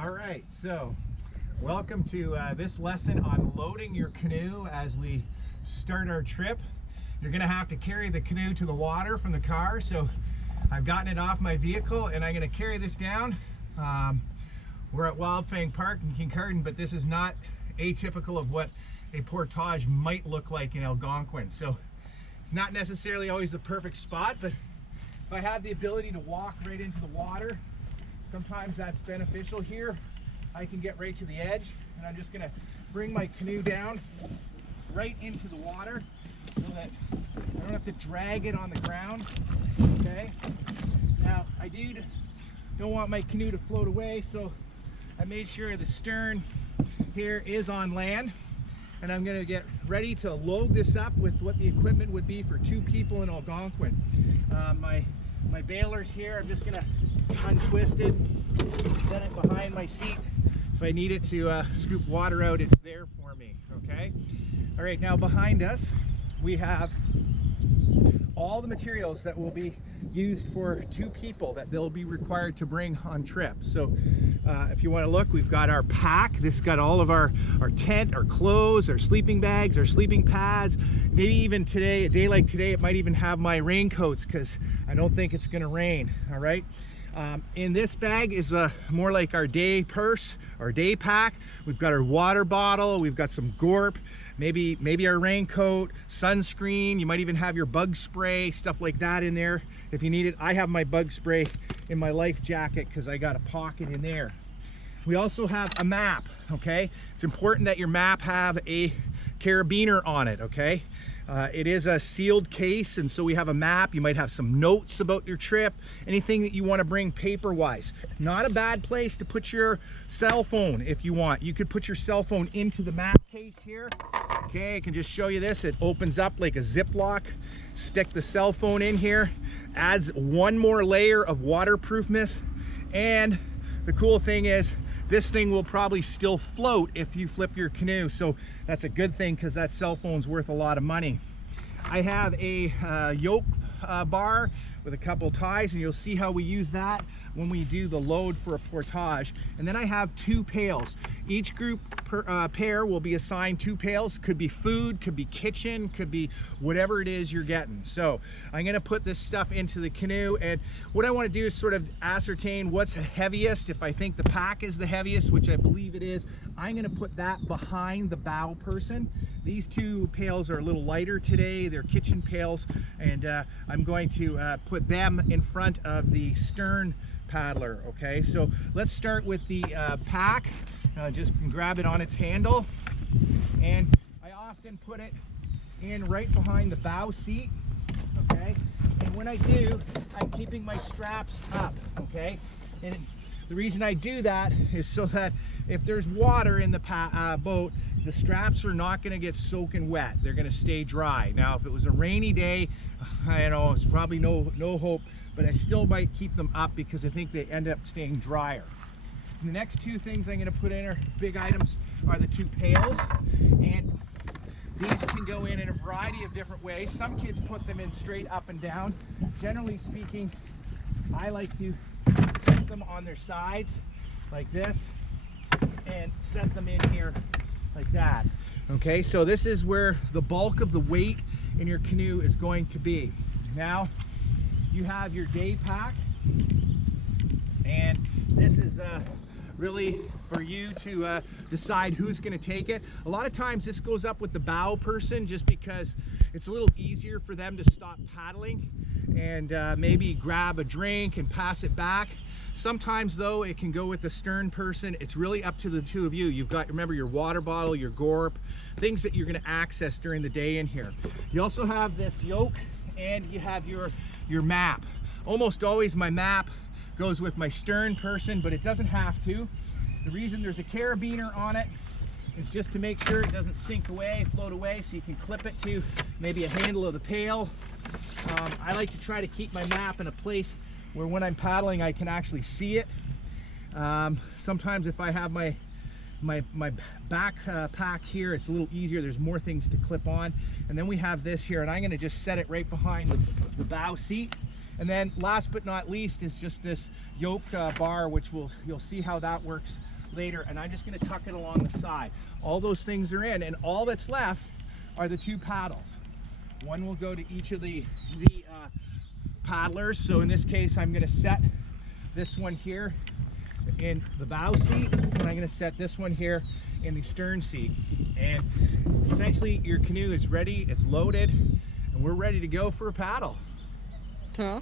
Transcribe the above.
All right, so welcome to this lesson on loading your canoe as we start our trip. You're gonna have to carry the canoe to the water from the car, so I've gotten it off my vehicle and I'm gonna carry this down. We're at Wildfang Park in Kincardine, but this is not atypical of what a portage might look like in Algonquin. So it's not necessarily always the perfect spot, but if I have the ability to walk right into the water, sometimes that's beneficial. Here I can get right to the edge, and I'm just going to bring my canoe down right into the water so that I don't have to drag it on the ground. Okay, now I don't want my canoe to float away, so I made sure the stern here is on land, and I'm going to get ready to load this up with what the equipment would be for 2 people in Algonquin. My baler's here. I'm just going to untwist it, set it behind my seat. If I need it to scoop water out, it's there for me. Okay. All right, now behind us we have all the materials that will be used for 2 people that they'll be required to bring on trip. So if you want to look, we've got our pack. This got all of our tent, our clothes, our sleeping bags, our sleeping pads. Maybe even today, a day like today, it might even have my raincoats because I don't think it's going to rain. All right. In this bag is more like our day purse, our day pack. We've got our water bottle, we've got some gorp, maybe our raincoat, sunscreen. You might even have your bug spray, stuff like that in there if you need it. I have my bug spray in my life jacket because I got a pocket in there. We also have a map. Okay, it's important that your map have a carabiner on it. Okay, it is a sealed case, and so we have a map. You might have some notes about your trip, anything that you want to bring paper wise. Not a bad place to put your cell phone if you want. You could put your cell phone into the map case here. Okay, I can just show you this. It opens up like a Ziploc. Stick the cell phone in here, adds one more layer of waterproofness, and the cool thing is this thing will probably still float if you flip your canoe, so that's a good thing because that cell phone's worth a lot of money. I have a yoke bar with a couple ties, and you'll see how we use that when we do the load for a portage. And then I have 2 pails. Each group pair will be assigned 2 pails. Could be food, could be kitchen, could be whatever it is you're getting. So I'm gonna put this stuff into the canoe, and what I want to do is sort of ascertain what's heaviest. If I think the pack is the heaviest, which I believe it is, I'm gonna put that behind the bow person. These 2 pails are a little lighter today. They're kitchen pails, and I'm going to put them in front of the stern paddler. Okay, so let's start with the pack. Just grab it on its handle, and I often put it in right behind the bow seat. Okay, and when I do, I'm keeping my straps up. Okay, and the reason I do that is so that if there's water in the boat, the straps are not going to get soaking wet. They're going to stay dry. Now, if it was a rainy day, I know it's probably no hope, but I still might keep them up because I think they end up staying drier. And the next 2 things I'm going to put in are big items are the 2 pails, and these can go in a variety of different ways. Some kids put them in straight up and down. Generally speaking, I like to set them on their sides like this and set them in here like that. Okay, so this is where the bulk of the weight in your canoe is going to be. Now you have your day pack, and this is really for you to decide who's going to take it. A lot of times this goes up with the bow person just because it's a little easier for them to stop paddling and maybe grab a drink and pass it back. Sometimes though, it can go with the stern person. It's really up to the 2 of you. You've got, remember, your water bottle, your gorp, things that you're going to access during the day in here. You also have this yoke, and you have your map. Almost always my map goes with my stern person, but it doesn't have to. The reason there's a carabiner on it is just to make sure it doesn't sink away, float away, so you can clip it to maybe a handle of the pail. I like to try to keep my map in a place where when I'm paddling I can actually see it. Sometimes if I have my backpack here, it's a little easier. There's more things to clip on. And then we have this here, and I'm going to just set it right behind the bow seat. And then last but not least is just this yoke bar, which you'll see how that works later. And I'm just going to tuck it along the side. All those things are in, and all that's left are the 2 paddles. One will go to each of the paddlers. So in this case, I'm going to set this one here in the bow seat, and I'm going to set this one here in the stern seat. And essentially your canoe is ready, it's loaded, and we're ready to go for a paddle. Huh?